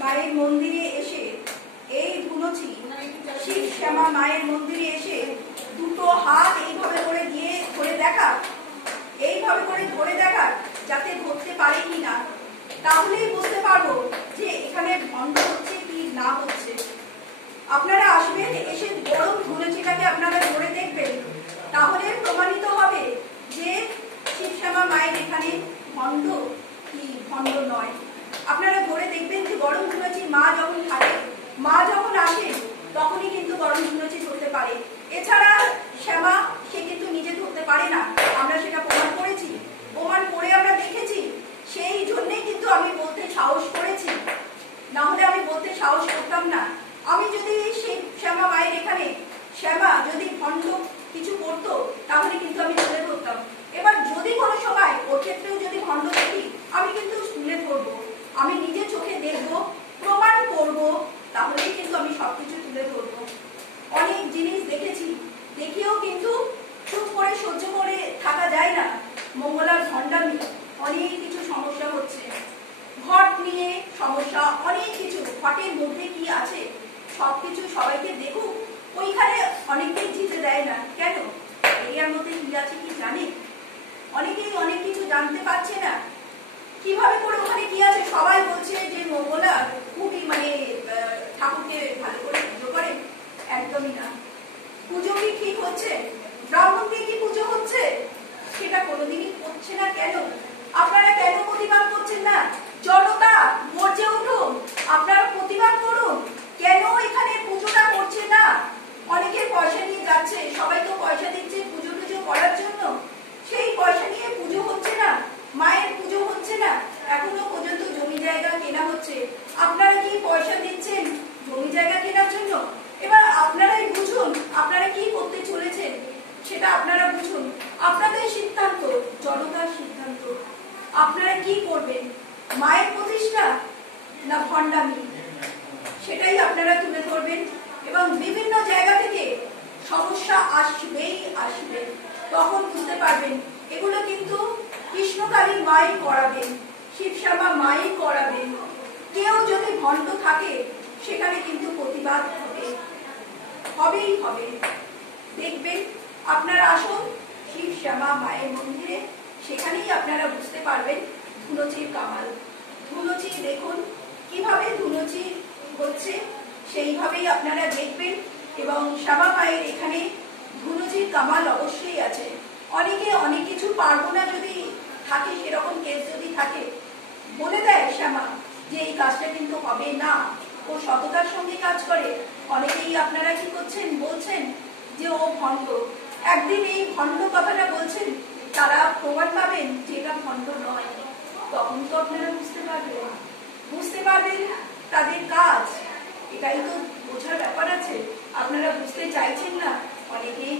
মায়ের মন্দিরে এসে এই ধুনুচি শিব শ্যামা মায়ের মন্দিরে এসে দুটো হাত এইভাবে করে দিয়ে ধরে দেখা, এইভাবে করে ধরে দেখা যাতে ধরতে পারে কিনা, তাহলেই বুঝতে পারবো যে এখানে ভণ্ড হচ্ছে কি না হচ্ছে। আপনারা আসবেন, এসে গরম ধুনুচিটাকে আপনারা ধরে দেখবেন, তাহলে প্রমাণিত হবে যে শিব শ্যামা মায়ের এখানে ভণ্ড কি ভণ্ড নয়। আপনারা ধরে দেখবেন যে গরম ধুনুচি মা যখন থাকে, মা যখন আসে তখনই কিন্তু গরম ধুনুচি ধরতে পারে। এছাড়া শ্যামা সে কিন্তু নিজে ধরতে পারে না, আমরা সেটা প্রমাণ করেছি, প্রমাণ করে আমরা দেখেছি। সেই জন্যই কিন্তু আমি বলতে সাহস করেছি, না হলে আমি বলতে সাহস করতাম না। আমি যদি শিব শ্যামা মায়ের এখানে শ্যামা যদি ভণ্ড কিছু করতো তাহলে কিন্তু আমি তুলে ধরতাম। এবার যদি কোনো সময় ওর ক্ষেত্রেও যদি ভণ্ড দেখি আমি কিন্তু তুলে ধরবো, আমি নিজে চোখে দেখবো, প্রমাণ করব, তাহলেই কিন্তু আমি সবকিছু তুলে ধরবো। অনেক জিনিস দেখেছি, দেখেও কিন্তু চুপ করে সহ্য করে থাকা যায় না। মঙ্গলার ভণ্ডামি, অনেক কিছু সমস্যা হচ্ছে, ঘট নিয়ে সমস্যা, অনেক কিছু, ঘটের মধ্যে কি আছে সবকিছু সবাইকে দেখুক, ওইখানে অনেকেই জিতে দেয় না। কেন? এরিয়ার মধ্যে কি আছে কি জানে? অনেকেই অনেক কিছু জানতে পারছে না, কিভাবে করে ওখানে কি আছে। সবাই বলছে যে মঙ্গলা খুবই ঠাকুরকে ভালো করে পুজো করে, একদমই না। পুজো কি ঠিক হচ্ছে? ব্রাহ্মণ দিয়ে কি পুজো হচ্ছে? সেটা কোনোদিনই হচ্ছে না। কেন? আপনারা কেন প্রতিবাদ করছেন না? জনতা গর্জে উঠুন, আপনারা প্রতিবাদ করুন। কেন এখানে পুজোটা করছে না? অনেকের পয়সা নিয়ে যাচ্ছে, সবাই তো পয়সা দিচ্ছে পুজো টুজো করার জন্য, সেই পয়সা নিয়ে পুজো হচ্ছে না, মায়ের পুজো হচ্ছে না। এখনো পর্যন্ত জমি জায়গা কেনা হচ্ছে। আপনারা কি পয়সা দিচ্ছেন জমি জায়গা কেনার জন্য? এবার আপনারাই বুঝুন আপনারা কি করতে চলেছেন, সেটা আপনারা বুঝুন। আপনাদের সিদ্ধান্ত, জনতার সিদ্ধান্ত। আপনারা কি করবেন? মায়ের প্রতিষ্ঠা না ভণ্ডামি, সেটাই আপনারা তুলে ধরবেন। এবং বিভিন্ন জায়গা থেকে সমস্যা আসবেই আসবে, তখন বুঝতে পারবেন এগুলো কিন্তু কৃষ্ণকালী মাই করাবেন, শিবশ্যামা মাই করাবেন। কেউ যদি ভণ্ড থাকে সেখানে কিন্তু প্রতিবাদ হবে, হবেই হবে। দেখবেন, আপনারা আসুন শিবশ্যামা মায়ের মন্দিরে, সেখানেই আপনারা বুঝতে পারবেন ধুনুচির কামাল। ধুনুচি দেখুন কিভাবে ধুনুচি হচ্ছে, সেইভাবেই আপনারা দেখবেন। এবং শ্যামা মায়ের এখানে ধুনুচির কামাল অবশ্যই আছে। অনেকে অনেক কিছু পারবো না যদি থাকে, সেরকম কেস যদি থাকে, বলে দেয় শ্যামা যে এই কাজটা কিন্তু হবে না, ও সততার সঙ্গে কাজ করে। অনেকেই আপনারা কি করছেন, বলছেন যে ও ভণ্ড। একদিন এই ভণ্ড কথাটা বলছেন, তারা প্রমাণ পাবেন যে এটা ভণ্ড নয়, তখন তো আপনারা বুঝতে পারবেন তাদের কাজ। এটাই তো বোঝার ব্যাপার আছে। আপনারা বুঝতে চাইছেন না, অনেকেই